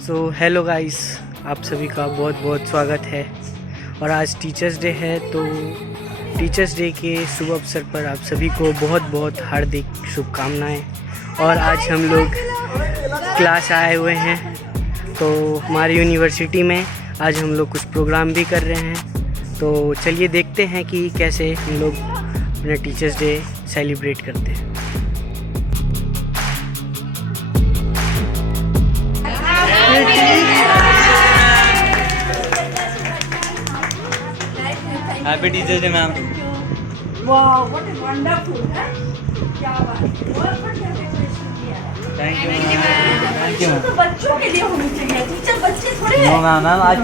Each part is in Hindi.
हेलो गाइस, आप सभी का बहुत बहुत स्वागत है। और आज टीचर्स डे है, तो टीचर्स डे के शुभ अवसर पर आप सभी को बहुत बहुत हार्दिक शुभकामनाएं। और आज हम लोग क्लास आए हुए हैं, तो हमारी यूनिवर्सिटी में आज हम लोग कुछ प्रोग्राम भी कर रहे हैं। तो चलिए देखते हैं कि कैसे हम लोग अपना टीचर्स डे सेलिब्रेट करते हैं। Happy teachers day ma'am. वाह, व्हाट अ वंडरफुल है। क्या बात है, बहुत बढ़िया डेकोरेशन किया है। Thank you ma'am. Thank you तो बच्चों के लिए होनी चाहिए, टीचर बच्चे थोड़े नो हैं। मैम मैम आज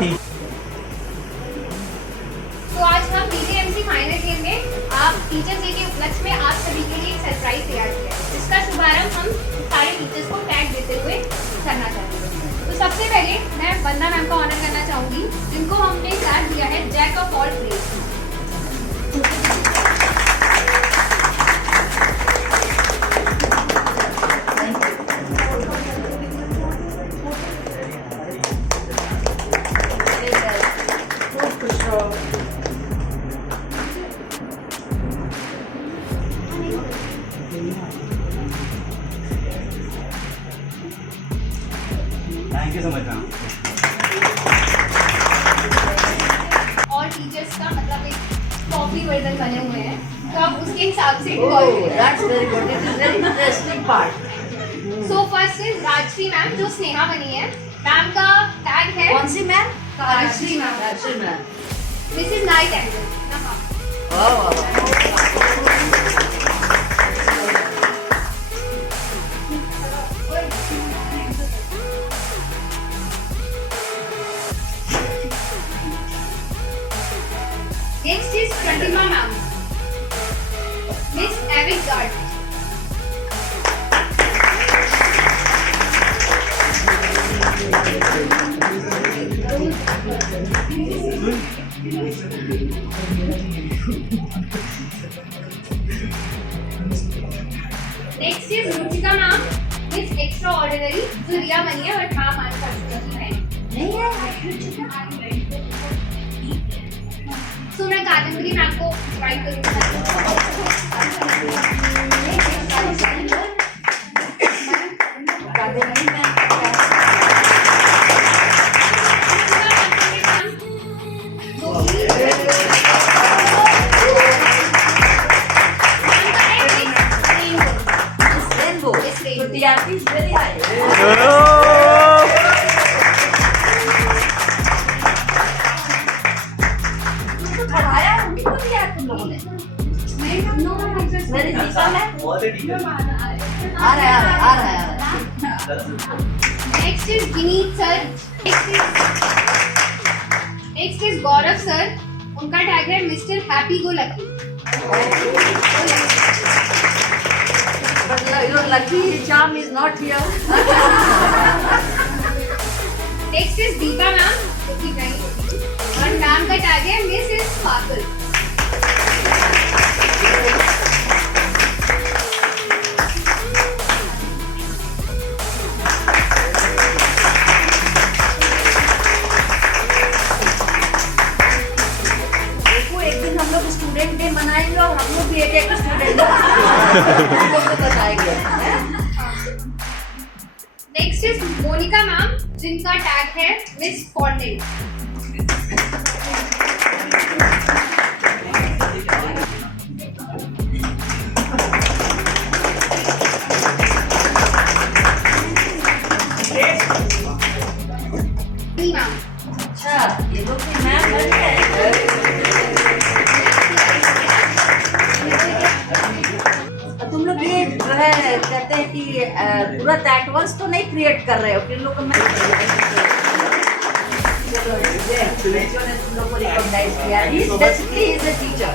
तो आज हम बीजेएमसी फाइनल ईयर में आप टीचर्स डे के उपलक्ष्य में आप सभी के लिए एक सरप्राइज तैयार किया है, जिसका शुभारंभ हम सारे टीचर्स को टैग देते हुए करना चाहते हैं। तो सबसे पहले मैं वंदना मैम का ऑनर करना चाहूँगी, जिनको हमने टैग दिया है jack of all trades. Thank you so much ma'am. और टीचर्स का मतलब एक कॉपी वर्जन बने हुए हैं, तो आप उसके हिसाब से Oh, that's very good. It is very interesting part. So first is Rajshree ma'am, जो स्नेहा बनी है। मैम का टैग है कौन सी ma'am? Rajshree ma'am. Rajshree ma'am. Mrs Nightingale. वाह वाह वाह। Next is Pratima ma'am. Miss Avic Gard. Next is Ruchika ma'am. Miss Extraordinary. जो रिया बनी है, बट मैम हमारे साथ नहीं है। नहीं है सो मैं कादम्बरी मैम को invite rainbow. Yes, rainbow. The TRP is very high. तो पढ़ाया उनको दिया है तुम लोगों ने। मेरी दीपा में आ रहा है। Next is Vineet sir. Next is Gaurav sir. उनका टैग है mister happy go lucky. But your lucky charm is not here. Next is Deepa ma'am, जो कि गई होगी। और मैम का टैग है मिसेस स्पार्कल। देखो एक दिन हम लोग स्टूडेंट डे मनाएंगे और हम लोग भी एक स्टूडेंट हम लोग को बताएंगे हैं? नेक्स्ट इज मोनिका मैम, जिनका टैग है मिस फॉन्टेन। मैम अच्छा ये लोग की मैम बन गए। तुम लोग ये जो है कहते हैं कि पूरा एटवर्स तो नहीं क्रिएट कर रहे हो कि लोग मैं चलो बच्चों ने तुम लोग को रिकॉग्नाइज किया। He basically is a teacher.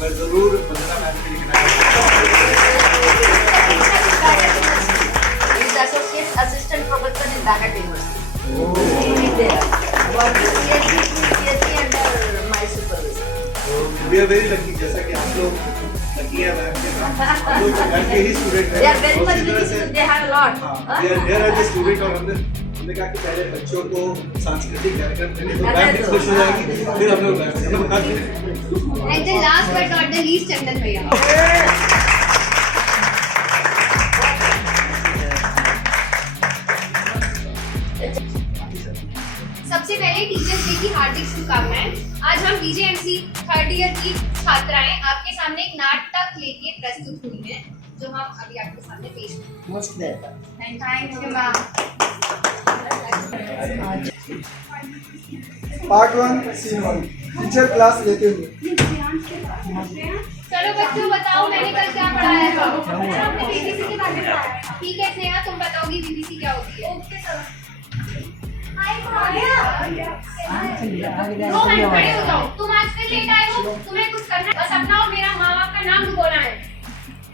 पर जरूर वंदना मैम के लिखना He is associate assistant professor in Dhaka University. He is there. But PhD under my supervision. We are very lucky, जैसा कि हम लोग लकी है मैम के साथ। हम लोग घर के ही स्टूडेंट They हैं। are very और much उसी तरह से busy. They have a lot. हाँ, they are the student और हमने कहा कि पहले बच्चों को सांस्कृतिक कार्यक्रम देंगे तो मैम भी खुश हो जाएगी, फिर हम लोग मैम से बात करेंगे। And the last but not the least Chandan भैया। सबसे पहले टीचर्स डे की हार्दिक शुभकामनाएं। आज हम बीजेएमसी थर्ड ईयर की छात्राएं आपके सामने एक नाटक लेके प्रस्तुत हुई हैं जो हम अभी आपके सामने पेश करेंगे। Most welcome. Thank you ma'am. Part 1 scene 1 teacher class लेते हुए। चलो बच्चों बताओ मैंने कल क्या पढ़ाया था? हमने बीबीसी के बारे में पढ़ाया। ठीक है स्नेहा तुम बताओगी बीबीसी क्या होती है? Okay sir. रोहन खड़े हो जाओ। तुम आज फिर लेट आए हो, तुम्हें कुछ करना है। बस अपना और मेरा माँ बाप का नाम डुबोना है।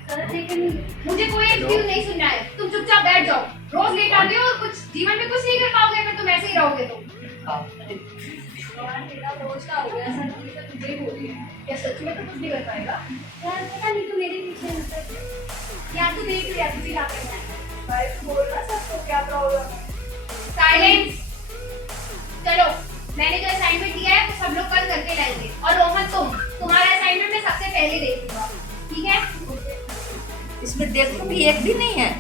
सर लेकिन मुझे कोई एक्सक्यूज नहीं सुनना है। तुम चुपचाप बैठ जाओ। रोज लेट आते हो और कुछ जीवन में कुछ नहीं कर पाओगे अगर तुम ऐसे ही रहोगे तो। रोज का हो गया सर, तुझे हो रही है क्या सच में तो कुछ नहीं कर पाएगा यार? पता नहीं तो मेरे पीछे यार तू देख लिया तुझे क्या करना है भाई, बोल रहा सबको क्या प्रॉब्लम है। साइलेंस। चलो मैंने जो असाइनमेंट दिया है वो सब लोग कल करके लाएंगे और रोहन तुम्हारा असाइनमेंट मैं सबसे पहले देखूंगा, ठीक है? इसमें देखूंगी एक भी नहीं है,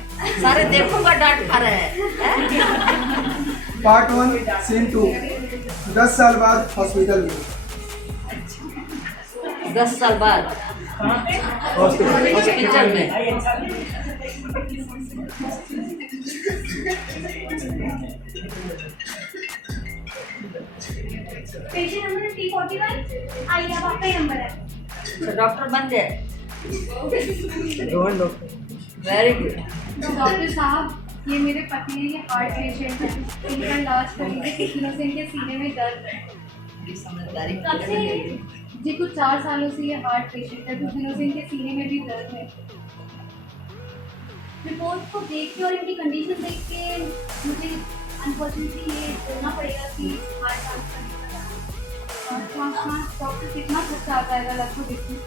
सारे देखूंगा डांट खा रहे हैं। पार्ट 1 सीन 2 10 साल बाद हॉस्पिटल में। 10 साल बाद हॉस्पिटल में। पेशेंट नंबर T41 आइए अब आपका ही नंबर है। तो डॉक्टर बन गए। Very good. डॉक्टर साहब ये मेरे पति है, ये हार्ट पेशेंट है, इनका इलाज करेंगे। कुछ दिनों से इनके सीने में दर्द है। समझदारी कब से? जी कुछ 4 सालों से ये हार्ट पेशेंट है, कुछ दिनों से इनके सीने में भी दर्द है। रिपोर्ट को देख के और इनकी कंडीशन देख के मुझे अनफॉर्चुनेटली ये बोलना पड़ेगा कि हार्ट ट्रांसप्लांट डॉक्टर कितना खर्चा आ जाएगा लगभग इसमें?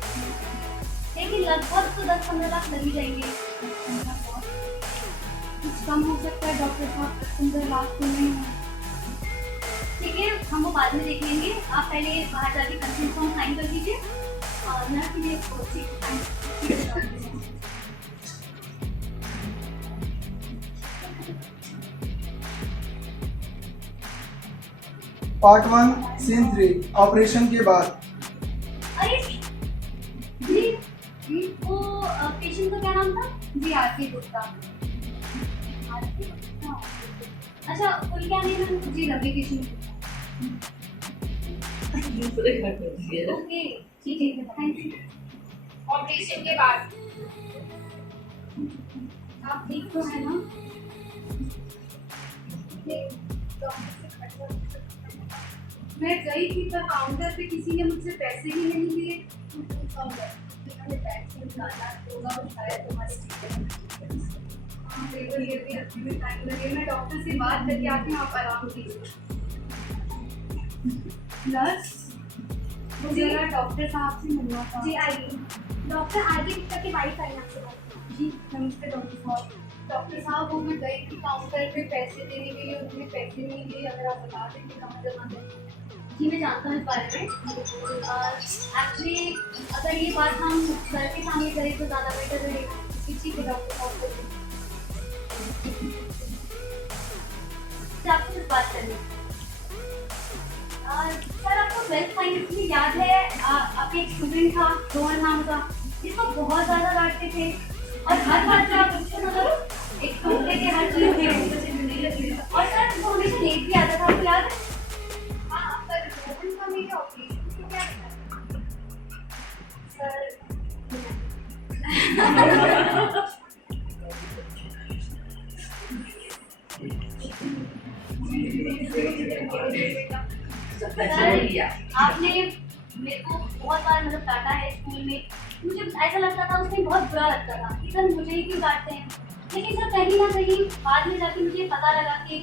लेकिन लगभग तो 10-15 लाख लग ही जाएंगे। कुछ कम हो सकता है डॉक्टर साहब, 15 लाख तो नहीं है। ठीक है हम वो बाद में देख लेंगे। आप पहले बाहर जाके कंसेंट फॉर्म साइन कर दीजिए और नर्स के लिए पार्ट 1 सीन 3 ऑपरेशन के बाद। अरे जी वो पेशेंट का क्या नाम था? जी आरती गुप्ता। अच्छा फुल क्या नेम है? जी रवि किशन। ओके ठीक है थैंक यू। ऑपरेशन के बाद आप ठीक तो है ना? मैं गई थी पर काउंटर पे किसी ने मुझसे पैसे ही नहीं लिए। मैंने पैसे निकाला होगा और शायद तुम्हारे ये भी रखने में टाइम लगे। मैं डॉक्टर से बात करके आती हूँ, आप आराम कीजिए। नर्स मुझे डॉक्टर साहब से मिलना था। जी आइए। डॉक्टर आगे गुप्ता की वाइफ आई आपसे बात। जी नमस्ते डॉक्टर साहब। डॉक्टर साहब वो मैं गई थी काउंटर पे पैसे देने के लिए, उन्होंने पैसे नहीं लिए। अगर आप बता दें कि कहाँ जमा है। जी मैं जानता हूँ इस बारे में। एक्चुअली अगर ये बात हम सर के सामने करें तो ज़्यादा बेटर रहेगा। किसी के डॉक्टर साहब को आपसे बात करनी। सर आपको 12th साइंस में याद है आपके एक स्टूडेंट था रोहन नाम का, जिसको बहुत ज़्यादा डांटते थे और हर बात पे आप पूछो मतलब एक टोकते थे हर चीज़ में। और सर वो हमेशा लेट भी आता था, आपको याद है? हाँ पर रोहन का मेरे ऑपरेशन से क्या सर आपने मेरे को बहुत बार मतलब डांटा है स्कूल में। मुझे ऐसा लगता था उसमें बहुत बुरा लगता था कि सर मुझे ही क्यों डांटते हैं। लेकिन सर कहीं ना कहीं बाद में जाके मुझे पता लगा कि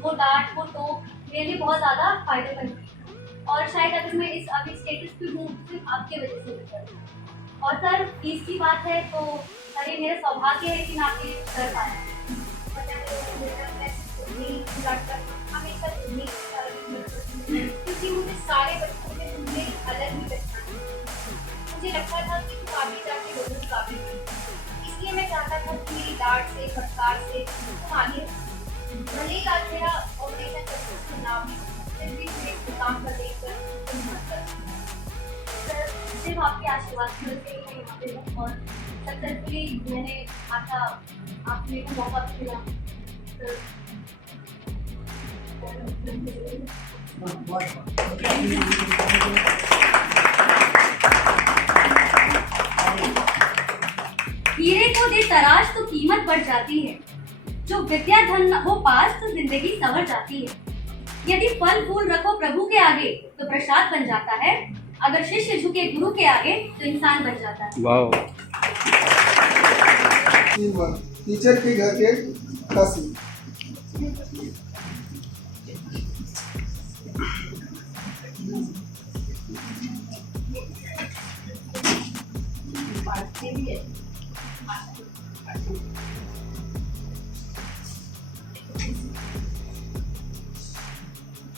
वो डांट वो टोक मेरे लिए बहुत ज़्यादा फायदेमंद थी। और शायद अगर मैं इस अभी स्टेटस पे हूँ सिर्फ आपके वजह से। और सर फीस की बात है तो सर ये मेरा सौभाग्य है कि मैं आपके लिए कर पाया। हमेशा क्योंकि मुझे सारे बच्चों में तुमने अलग ही पहचान। मुझे लगता था कि तुम आगे जाके बहुत काबिल हो, इसलिए मैं चाहता था कि मेरी डांट से फटकार से तुम आगे भले ही आज मेरा ऑपरेशन सक्सेसफुल ना भी, फिर भी मेरे काम का देखकर तुम मत कर। सर सिर्फ आपके आशीर्वाद की वजह से ही मैं यहाँ पे हूँ और सक्सेसफुली मैंने आशा आप मेरे को मौका भी मिला। हीरे को दे तराश तो कीमत बढ़ जाती है, जो विद्या धन हो पास तो जिंदगी संवर जाती है। यदि फल फूल रखो प्रभु के आगे तो प्रसाद बन जाता है, अगर शिष्य झुके गुरु के आगे तो इंसान बन जाता है। वाह। टीचर के घर के तस्वीर।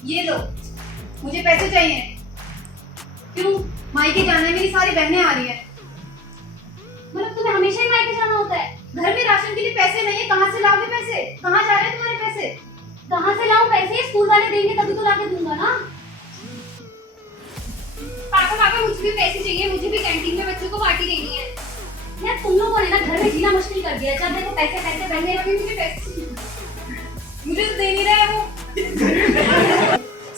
ये लो, मुझे पैसे चाहिए। क्यों? मायके जाना है, मेरी सारी बहनें आ रही हैं। मतलब तुम्हें हमेशा ही मायके जाना होता है? घर में राशन के लिए पैसे नहीं है, कहाँ से लाओगे पैसे? कहाँ जा रहे हैं तुम्हारे पैसे? कहाँ से लाऊं पैसे? स्कूल वाले देंगे तभी तो लाके दूंगा ना। पापा मुझे भी पैसे चाहिए, मुझे भी कैंटीन में बच्चों को पार्टी देनी है। यार तुम लोगों ने ना घर में जीना मुश्किल कर दिया है। जब देखो पैसे पैसे पहले अभी मुझे पैसे चाहिए। मुझे तो दे नहीं रहा है वो।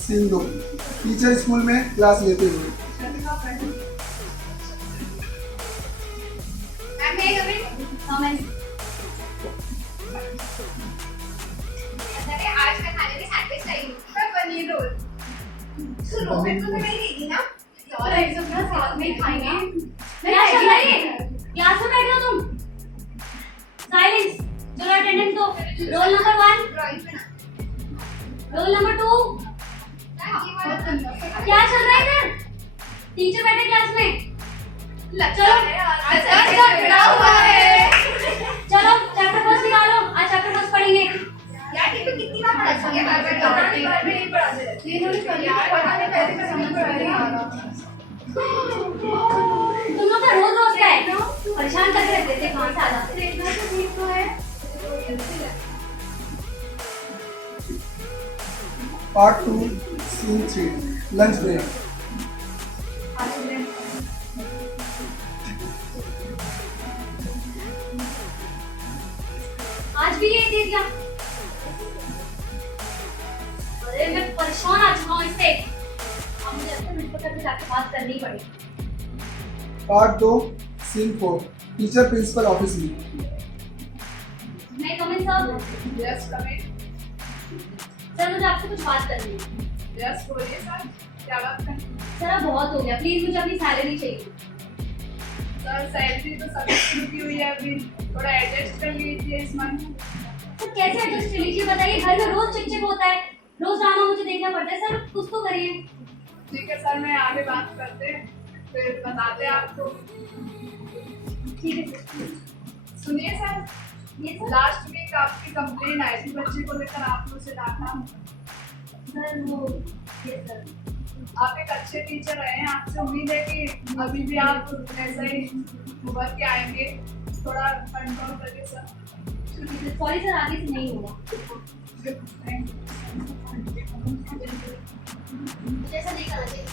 सीन 2 टीचर स्कूल में क्लास लेते हुए। मैम मैं कभी अरे आज का खाने में सैंडविच चाहिए, मैं पनीर रोल। तो रोमेट तो नहीं देगी ना? और एक सब ना साथ में ही खाएंगे। क्या चल रहा है? क्लास में बैठे हो तुम? साइलेंस। चलो अटेंडेंस दो। Roll number 1, roll number 2। क्या चल रहा है इधर? टीचर बैठे क्लास में। लगता है आज का भिड़ा हुआ है। चलो चैप्टर फर्स्ट निकालो। आज चैप्टर फर्स्ट पढ़ेंगे। यार ये तो कितनी बार पढ़ा चुके हैं, बार-बार नहीं पढ़ाते रहते। ये इन्होंने कल यार पढ़ाने पहले का समझ में नहीं आ रहा। तुम लोग का रोज रोज का है, परेशान करके रख देते हैं। कहाँ से आ जाते हैं? इतना तो ठीक तो है। Part 2 scene 3 lunch break. आज भी ये दे दिया। अरे मैं परेशान आ चुका हूँ इससे। अब मुझे लगता है प्रिंसिपल से जाके बात करनी पड़ेगी। Part 2 scene 4 teacher principal office में। May I come in sir. Yes come in. Sir मुझे आपसे कुछ बात करनी है। यस बोलिए सर, क्या बात करनी? सर अब बहुत हो गया, प्लीज मुझे अपनी सैलरी चाहिए। सर सैलरी तो सभी की रुकी हुई है, अभी थोड़ा एडजस्ट कर लीजिए इस मंथ। सर कैसे एडजस्ट कर लीजिए बताइए? घर में रोज चिकचिक होता है, रोज ड्रामा मुझे देखना पड़ता है। सर कुछ तो करिए। ठीक है सर, मैं आगे बात करते हैं, फिर बताते हैं आपको। ठीक है सर। सुनिए सर, ये सर। लास्ट वीक आपकी कंप्लेन आई थी बच्चे को लेकर, आपने उसे डांटा। सर वो ये सर आप एक अच्छे टीचर रहे हैं, आपसे उम्मीद है कि अभी भी आप ऐसा ही उभर के आएंगे। थोड़ा कंट्रोल करिए सर। सॉरी सर, आगे से नहीं होगा। जैसा नहीं करना चाहिए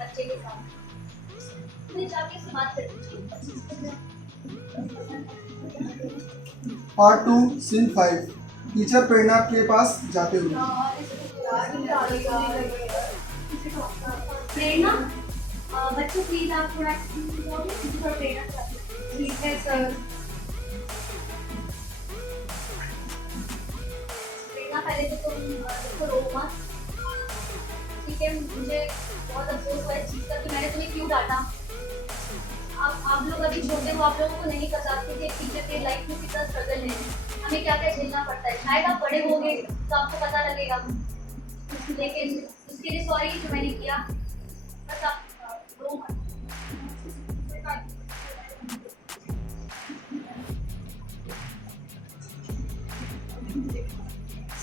बच्चे के साथ। मुझे जाके इससे बात करनी चाहिए। पार्ट 2 सीन 5 टीचर प्रेरणा के पास जाते हुए। प्रेरणा बच्चों प्लीज आप थोड़ा प्रेरणा चाहते हैं। ठीक है सर। प्रेरणा पहले तो तुम इसको रो मत, ठीक है? मुझे बहुत अफसोस हुआ इस चीज़ का कि मैंने तुम्हें क्यों डांटा। आप लोग अभी छोटे हो, आप लोगों को नहीं पता कि एक टीचर के लाइफ में कितना स्ट्रगल है, हमें क्या क्या झेलना पड़ता है। शायद आप बड़े होगे तो आपको पता लगेगा, लेकिन उसके लिए सॉरी जो मैंने किया। बस आप रो मत।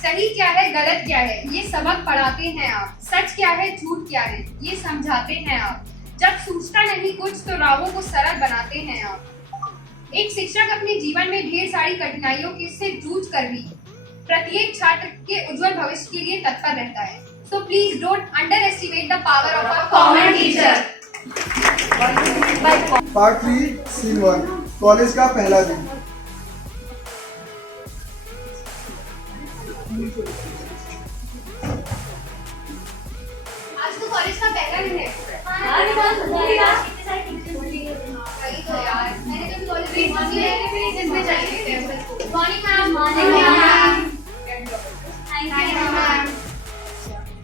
सही क्या है गलत क्या है ये सबक पढ़ाते हैं आप, सच क्या है झूठ क्या है ये समझाते हैं आप, जब सूझता नहीं कुछ तो राहों को सरल बनाते हैं आप। एक शिक्षक अपने जीवन में ढेर सारी कठिनाइयों से जूझ कर भी प्रत्येक छात्र के उज्जवल भविष्य के लिए तत्पर रहता है। So please don't underestimate the power of a common teacher. Part 3 scene 1 college का पहला दिन। आज तो कॉलेज का पहला दिन है। वही तो यार, मैंने जब कॉलेज में जिसमें चाहिए थे। Morning ma'am. Thank you ma'am.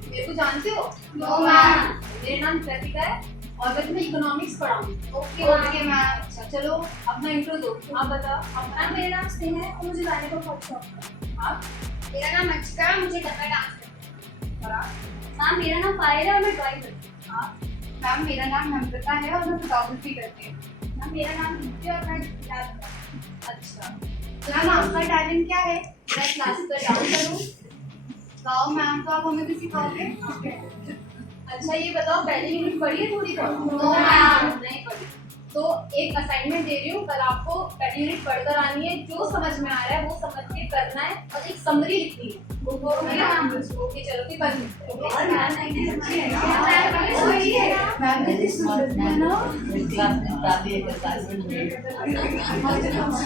मेरे को जानते हो? No ma'am. मेरा नाम कृतिका है और मैं तुम्हें इकोनॉमिक्स पढ़ाऊंगी। Okay ma'am. अच्छा चलो अपना इंट्रो दो। आप बताओ। मैम मेरा नाम स्नेहा है और मुझे गाने का बहुत शौक है। आप? मेरा नाम अक्षिता है, मुझे करना डांस और आप? मैम मेरा नाम पायल है और मैं ड्राइंग करती हूँ। आप? मैम मेरा नाम नम्रता है और मैं फोटोग्राफी करती हूँ। मैम मेरा नाम दीप्ति और मैं गिटार बजाती हूँ। अच्छा मैम आपका टैलेंट क्या है? मैं क्लासिकल डांस करूँ। गाओ मैम, तो आप हमें भी सिखाओगे? अच्छा ये बताओ पहली यूनिट पढ़ी है थोड़ी बहुत? No ma'am. नहीं पढ़ी। तो एक असाइनमेंट दे रही हूँ, कल आपको पहली यूनिट पढ़कर आनी है, जो समझ में आ रहा है वो समझ के करना है और एक समरी लिखनी है। है ना? ओके चलो फिर कर लेते हैं। और ma'am thank you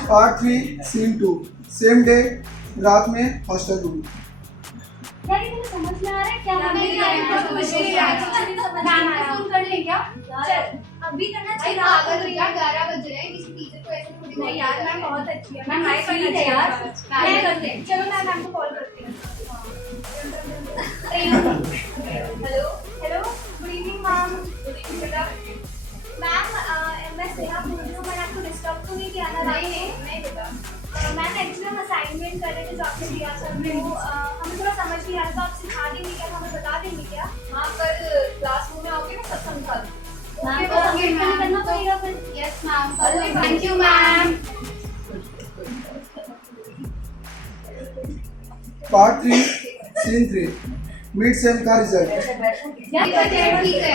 part 3 scene 2 same day रात में हॉस्टल रूम। यार ये मुझे समझ में आ रहा है क्या मैम, मेरी लाइफ में तो कुछ नहीं आ रहा। मैम को फोन कर ले क्या? चल अभी करना भाई चाहिए। पागल हो यार, 11 बज रहे हैं, किसी टीचर को ऐसे थोड़ी नहीं यार मैम बहुत अच्छी है। मैम मैं हाई करना करना चाहिए यार। मैम। मैं करते हैं। चलो मैं मैम को कॉल करती हूँ। Hello hello good evening ma'am. बेटा। मैम मैं स्नेहा बोल रही हूँ। मैंने आपको डिस्टर्ब तो नहीं किया ना? नहीं बेटा। मैम एक्चुअली हम असाइनमेंट कर रहे थे जो आपने दिया था, तो हमें थोड़ा समझ नहीं आ रहा, तो आप सिखा देंगे क्या? हमें बता देंगे क्या? हाँ कल क्लासरूम में आओगे ना सब समझा दूँ। मैम को सबमिट नहीं करना पड़ेगा फिर? Yes ma'am. Thank you ma'am. Part 3 scene 3 mid sem का रिजल्ट। ठीक है।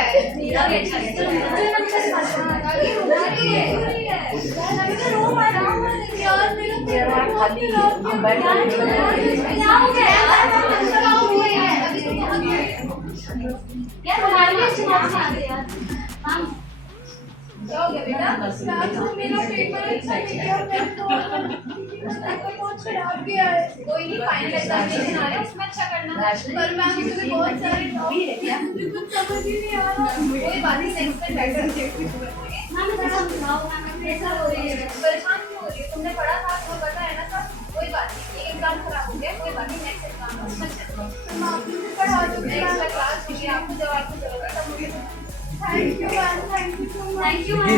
यार हमारे लिए अच्छे मार्क्स आते हैं यार। मैम क्या हो गया बेटा? मेरा पेपर अच्छा नहीं गया, मैं तो बहुत खराब गया है। कोई नहीं, फाइनल एग्जामिनेशन आ रहा है उसमें अच्छा करना। पर मैम मुझे बहुत सारे मुझे कुछ समझ ही नहीं आ रहा। कोई बात नहीं, नेक्स्ट टाइम बेटर मैम मुझे समझाओ। मैम ऐसा हो रही है। परेशान क्यों हो रही है? तुमने पढ़ा था, तुम्हें पता है ना सब। कोई बात नहीं, एक एग्जाम खराब हो गया, कोई बात नहीं, नेक्स्ट एग्जाम अच्छा आप मुझे पढ़ा दो। नेक्स्ट क्लास होगी, आपको जब आपको जरूरत है मुझे thank you ma'am. Thank you so much. Thank you ma'am.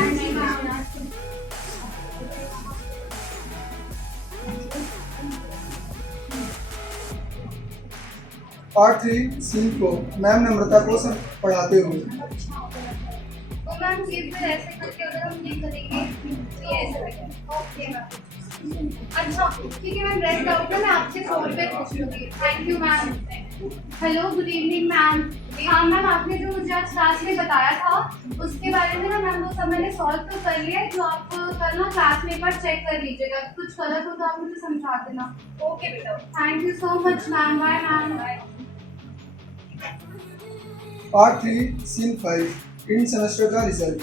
Part 3 scene 4 ma'am Namrata को सब पढ़ाते हुए। तो मैम सीट पे ऐसे करके अगर हम ये करेंगे तो ये ऐसे लगेगा। Okay ma'am. अच्छा ठीक है मैम, रेस्ट आउट मैं आपसे फोन पे पूछ लूंगी। Thank you ma'am. Hello good evening ma'am. हाँ मैम, आपने जो मुझे आज क्लास में बताया था उसके बारे में ना मैम वो सब मैंने सॉल्व तो कर लिया है। जो आप कल ना क्लास में एक बार चेक कर लीजिएगा, कुछ गलत हो तो आप मुझे समझा देना। ओके बेटा। Thank you so much ma'am. Bye ma'am. Part 3 scene 5 in semester का रिजल्ट।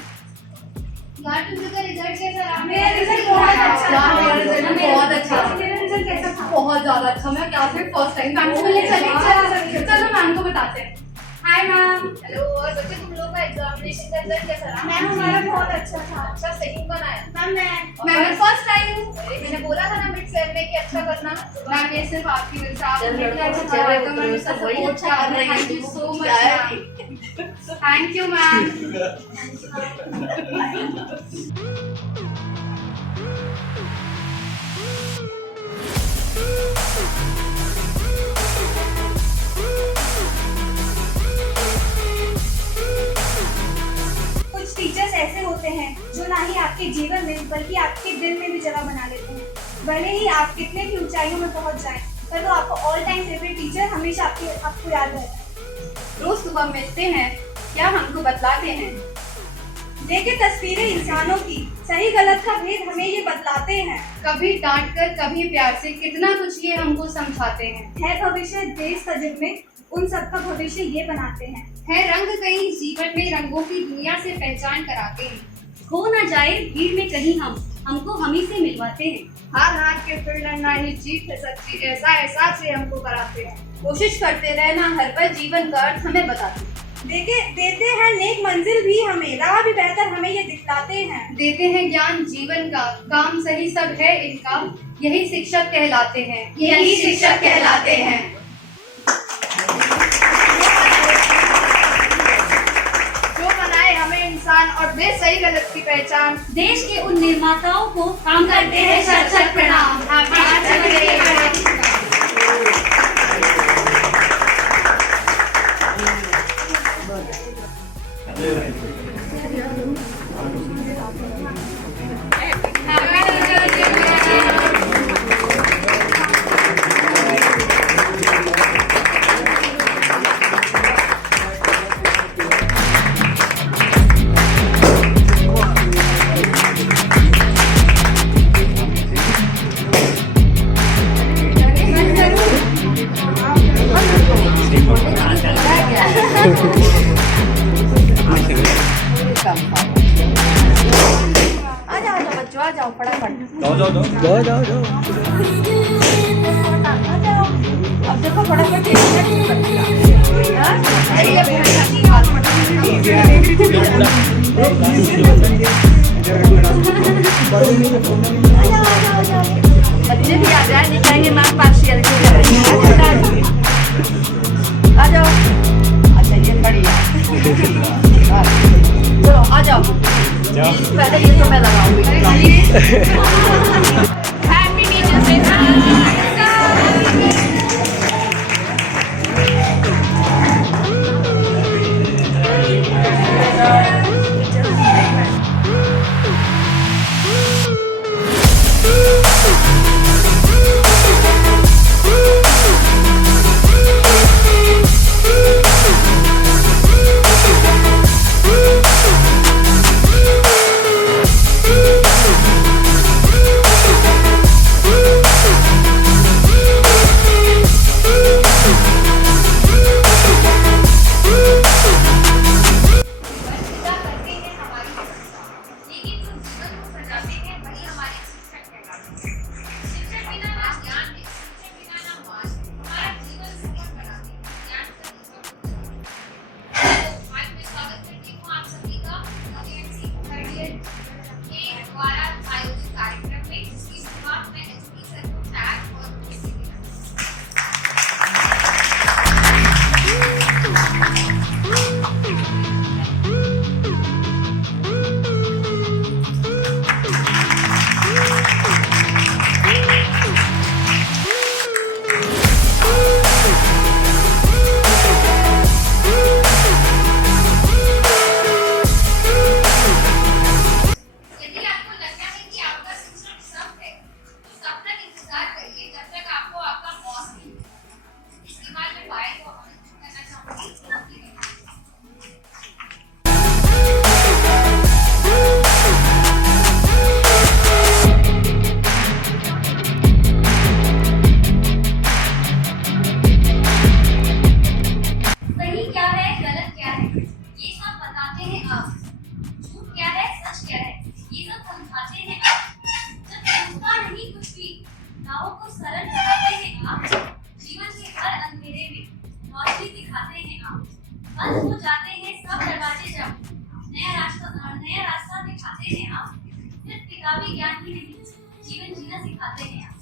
यार तुमका रिजल्ट कैसा रहा? मेरा रिजल्ट बहुत अच्छा था। मेरा रिजल्ट बहुत अच्छा था। मेरा रिजल्ट कैसा था? बहुत ज्यादा अच्छा। मैं क्लास में फर्स्ट टाइम मैम को मिलने चले। चलो मैम को बताते हैं। Hi ma'am. हेलो, और बच्चे तुम लोग का एग्जामिनेशन का रिजल्ट कैसा रहा? मैम हमारा बहुत अच्छा था। अच्छा, सेकंड कौन आया? Ma'am ma'am first time. अरे मैंने बोला था ना मिड सेम में कि अच्छा करना। मैम ये सिर्फ आपकी वजह से आप मैंने सपोर्ट कर रही हैं। Thank you so much ma'am. Thank you ma'am. कुछ टीचर्स ऐसे होते हैं जो ना ही आपके जीवन में बल्कि आपके दिल में भी जगह बना लेते हैं। भले ही आप कितने भी ऊंचाइयों में पहुंच जाएं, चलो आपको ऑल टाइम फेवरेट टीचर हमेशा आपको याद रहता है। रोज सुबह मिलते हैं, क्या हमको बतलाते हैं। देखे तस्वीरें इंसानों की, सही गलत का भेद हमें ये बतलाते हैं। कभी डांट कर कभी प्यार से कितना कुछ ये हमको समझाते हैं। है भविष्य देश का जिनमें उन सबका भविष्य ये बनाते हैं। है रंग कहीं जीवन में रंगों की दुनिया से पहचान कराते हैं। खो ना जाए भीड़ में कहीं हमको हमी से मिलवाते हैं। हार के फिर लड़ना ही जीत है सच्ची, ऐसा एहसास से हमको कराते हैं। कोशिश करते रहना हर पल जीवन का अर्थ हमें बताते हैं। देते हैं नेक मंजिल भी हमें, राह भी बेहतर हमें ये दिखलाते हैं। देते हैं ज्ञान जीवन का, काम सही सब है इनका, यही शिक्षक कहलाते हैं। यही शिक्षक कहलाते हैं। जो बनाए हमें इंसान और दे सही गलत की पहचान। देश के उन निर्माताओं को काम करते हैं शत शत प्रणाम। बच्चे भी आ जाए, दिखाएंगे मैम पार्शियल आ जाओ। अच्छा ये बढ़िया, चलो आ जाओ। पहले ये तो मैं लगाऊंगी। Happy teachers day. बंद हो जाते हैं सब दरवाजे जब नया रास्ता दिखाते हैं आप। सिर्फ किताबी ज्ञान ही नहीं, जीवन जीना सिखाते हैं आप।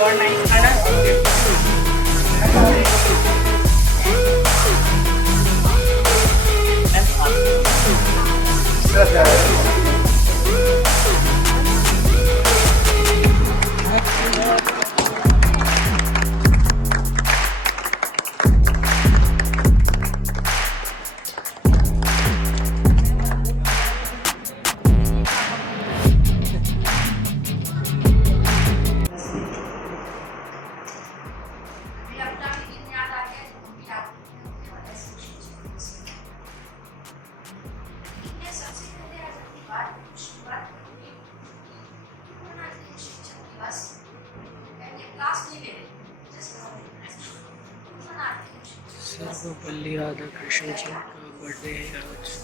और नहीं खाना सर्वपल्ली राधा कृष्ण जी का बर्थडे है आज।